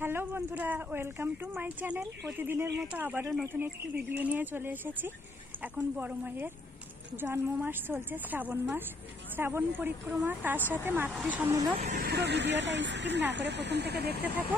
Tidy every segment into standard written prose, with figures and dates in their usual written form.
Hello বন্ধুরা, welcome to my channel. প্রতিদিনের মতো আবারও নতুন একটি ভিডিও নিয়ে চলে এসেছি। এখন বড় মায়ের জন্ম মাস চলছে, শ্রাবণ মাস, শ্রাবণ পরিক্রমা, তার সাথে মাতৃ সম্মেলন। পুরো ভিডিওটা স্কিপ না করে প্রথম থেকে দেখতে থাকো।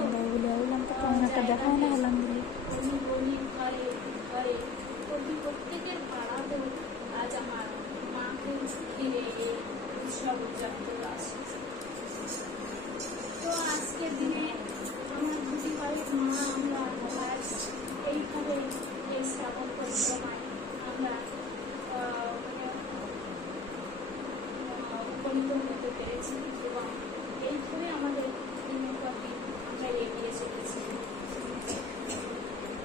বললাম তো তোমাকে দেখাও না হলাম বলে প্রত্যেকের পাড়াতেও আজ আমার মাকে ঘিরে এই উৎসব উদযাপন আসছে। তো আজকের দিনে আমার দুটি বাড়ির মা আমরা আজ এইভাবে এই শ্রাবণ পরিক্রমায় আমরা উপনীত হতে পেরেছি এবং এইভাবে আমাদের দিনের পর দিন আমরা এগিয়ে চলেছি।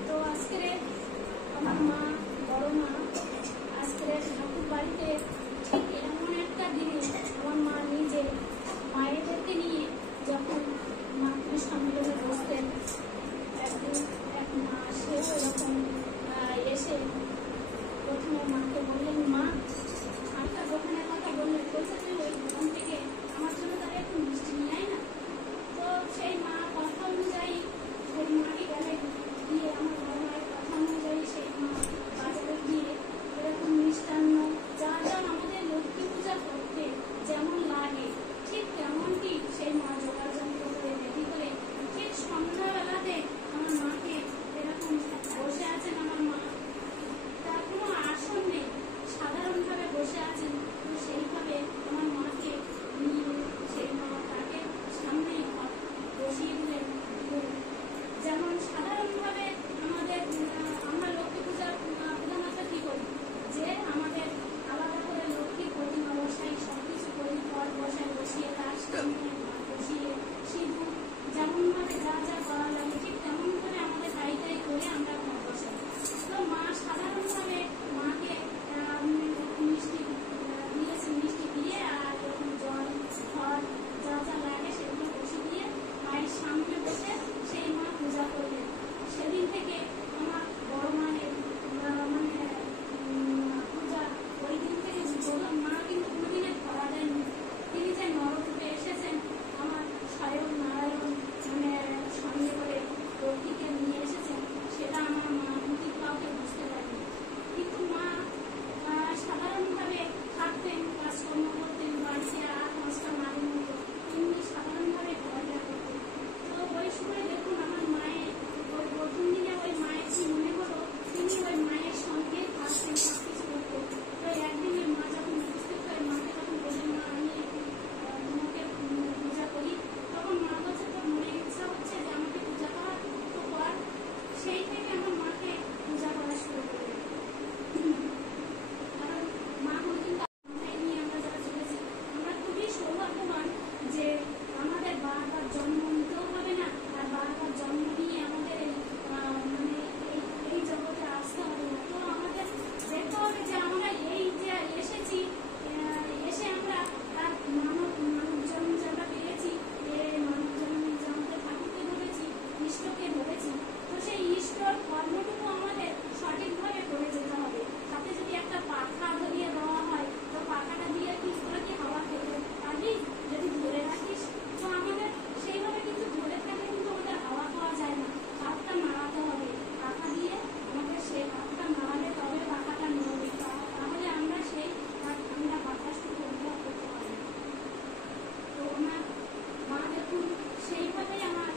তো আজকের আমার মা, বড় মা আজকের ঠাকুর বাড়িতে ঠিক এমন একটা দিনে আমার মা নিজে মায়েদেরকে নিয়ে যখন মাতৃ সম্মেলনে বসতেন, একদিন এক মা সেও এরকম এসে প্রথমে মাকে বললেন, মা একটা দোকানের কথা বললেন, বলছে যে ওই দোকান থেকে আমার জন্য তারা একটু মিষ্টি নিয়ে আয় না। তো সেই মা কথা অনুযায়ী ওই মাটি গেলে দিয়ে আমার বড় মায়ের কথা অনুযায়ী সেই মা বাজারে গিয়ে এরকম মিষ্টান্ন যা যা আমাদের লক্ষ্মী পূজা করতে যেমন লাগে ঠিক তেমনটি সেই মা জোগাড় যন্ত্র করে রেডি করে ঠিক সন্ধ্যাবেলাতে আমার মাকে এরকম বসে আছেন, আমার মা তার কোনো আসন নেই, সাধারণভাবে বসে আছেন। তো সেইভাবে আমার মাকে নিয়ে সেই মা তাকে সামনেই বসিয়ে দিলেন। যেমন সাধারণভাবে আমাদের আমরা লক্ষ্মী পূজার প্রধানত কি করি, যে আমাদের আলাদা করে লক্ষ্মী প্রতিমা বসাই, সবকিছু করি, পর বসাই, বসিয়ে তার সামনে বসিয়ে সিঁদুর যেমনভাবে যা যা করা লাগে ঠিক তেমন করে আমাদের তাই করে আমরা ঘর বসাই। তো মা সাধারণভাবে মাকে মিষ্টি দিয়েছে, মিষ্টি দিয়ে আর এরকম জল ফল যা যা লাগে সেগুলো বসে দিয়ে মায়ের সামনে বসে সেই মা পূজা করলেন। সেদিন থেকে আমার বড় মায়ের মানে পূজা ওই দিন থেকে মা কিন্তু কোনোদিনে ধরা দেননি। তিনি যে নররূপে এসেছেন আমার স্বয়ং নারায়ণ মানে সঙ্গে করে লক্ষ্মীকে নিয়ে এসেছেন, সেটা আমার মা মুখে কাউকে বুঝতে পারেনি। কিন্তু মা সাধারণভাবে থাকতেন, কাজকর্ম করতেন, বাড়িতে 8-5টা মায়ের মতো এমনি সাধারণভাবে ঘরটা করতেন। তো ওই সময় দেখুন আমার মায়ের ওই প্রথম দিনে ওই মায়ের কি মনে হলো, তিনি ওই মায়ের সঙ্গে থাকতেন, সব কিছু করতেন। তো একদিনে মা যখন উপস্থিত হয়ে মাকে যখন বললেন, মা আমি তোমাকে পূজা করি, তখন মা বলছে তোর মনে ইচ্ছা হচ্ছে যে আমাকে পূজা করার, তো কর। সেই থেকে আমার মাকে পূজা করা শুরু করলেন। কারণ মা কোনদিন মাথায় নিয়ে আমরা যারা চলেছি, আমরা খুবই সৌভাগ্যবান যে আমাদের বারবার জন্ম নিতেও হবে না, আর বারবার জন্ম নিয়ে আমাদের মানে এই জগতে আসতে হবে না। তো আমাদের দেখতে হবে যে আমরা এই যে এসেছি, এসে আমরা তার মানব জন্ম যে আমরা পেয়েছি, মানব জন্ম যে আমাদের ঠাকুরকে ধরেছি, ইষ্টকে ধরেছি, তো সেই ইষ্টর কর্মটুকু আমাদের সঠিকভাবে করে যেতে হবে। তাতে যদি একটা পাখা ধরিয়ে দেওয়া হয়, তো পাখাটা দিয়ে কি করে কি হাওয়া খেতে পারবি? যদি ধরে রাখিস তো আমাদের সেইভাবে কিন্তু ধরে থাকলে কিন্তু আমাদের হাওয়া পাওয়া যায় না, হাতটা নাড়াতে হবে। পাখা দিয়ে আমাদের সেই হাতটা নাড়ালে তবে পাখাটা নড়বে, তাহলে আমরা সেই আমরা বাতাসটুকু অনুভব করতে পারি। তো আমার মা দেখুন সেইভাবেই আমার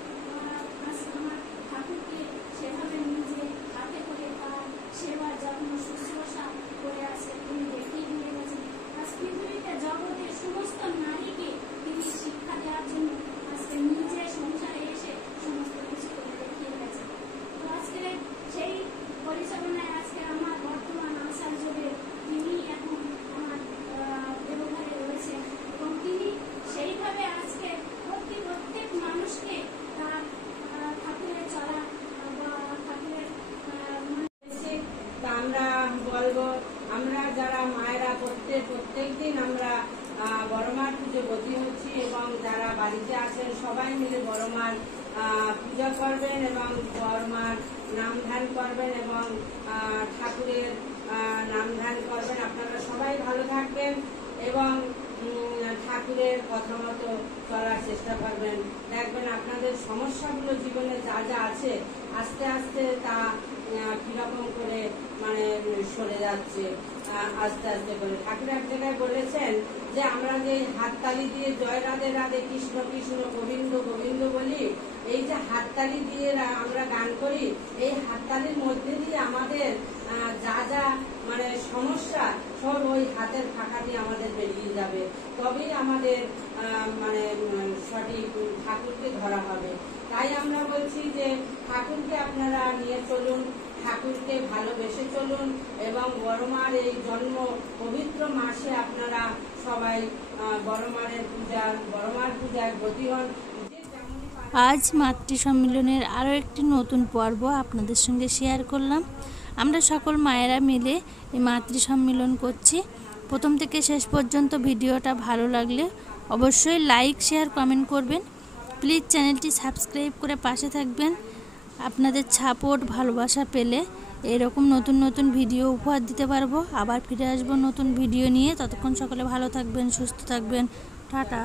ঠাকুরকে সেভাবে নিজে হাতে করে তার সেবা যত্ন শুশ্রূষা করে আসে, তিনি দেখিয়ে দিয়ে গেছেন। আজ পৃথিবীতে জগতে সমস্ত নারীকে তিনি শিক্ষা দেওয়ার জন্য আজকে নিজে সংসারে এসে সমস্ত কিছু করে দেখিয়ে গেছেন। তো আজকে সেই পরিচালনায় আজকে আমার বর্তমান আশার যুগে তিনি এখন আমার দেবঘরে রয়েছেন এবং তিনি সেইভাবে আজকে প্রত্যেক মানুষকে তার ঠাকুরের চলা বা ঠাকুরের আমরা বলবো, আমরা যারা মায়েরা প্রত্যেক দিন আমরা বড় মার পুজো ব্রতী হচ্ছি এবং যারা বাড়িতে আসেন সবাই মিলে বড় মার পূজা করবেন এবং বড় মার নাম ধ্যান করবেন এবং ঠাকুরের নাম ধ্যান করবেন। আপনারা সবাই ভালো থাকবেন এবং ঠাকুরের কথা মতো চলার চেষ্টা করবেন। দেখবেন আপনাদের সমস্যাগুলো জীবনে যা যা আছে আস্তে আস্তে তা কিরকম করে মানে সরে যাচ্ছে আস্তে আস্তে করে। ঠাকুর এক জায়গায় বলেছেন যে আমরা যে হাততালি দিয়ে জয় রাধে রাধে কৃষ্ণ কৃষ্ণ গোবিন্দ গোবিন্দ বলি, এই যে হাততালি দিয়ে আমরা গান করি, এই হাততালির মধ্যে দিয়ে আমাদের যা যা মানে সমস্যা সব ওই হাতের ফাঁকা দিয়ে আমাদের বেরিয়ে যাবে, তবেই আমাদের মানে সঠিক ঠাকুরকে ধরা হবে। তাই আমরা বলছি যে ঠাকুরকে আপনারা নিয়ে চলুন, ঠাকুরকে ভালোবেসে চলুন এবং বড় মার এই জন্ম পবিত্র মাসে আপনারা সবাই বড় মার পূজায় ব্রতী হন। আজ মাতৃ সম্মিলনের আরও একটি নতুন পর্ব আপনাদের সঙ্গে শেয়ার করলাম। আমরা সকল মায়েরা মিলে এই মাতৃ সম্মিলন করছি। প্রথম থেকে শেষ পর্যন্ত ভিডিওটা ভালো লাগলে অবশ্যই লাইক, শেয়ার, কমেন্ট করবেন। প্লিজ চ্যানেলটি সাবস্ক্রাইব করে পাশে থাকবেন। আপনাদের সাপোর্ট, ভালোবাসা পেলে এরকম নতুন নতুন ভিডিও উপহার দিতে পারবো। আবার ফিরে আসবো নতুন ভিডিও নিয়ে। ততক্ষণ সকলে ভালো থাকবেন, সুস্থ থাকবেন। টাটা।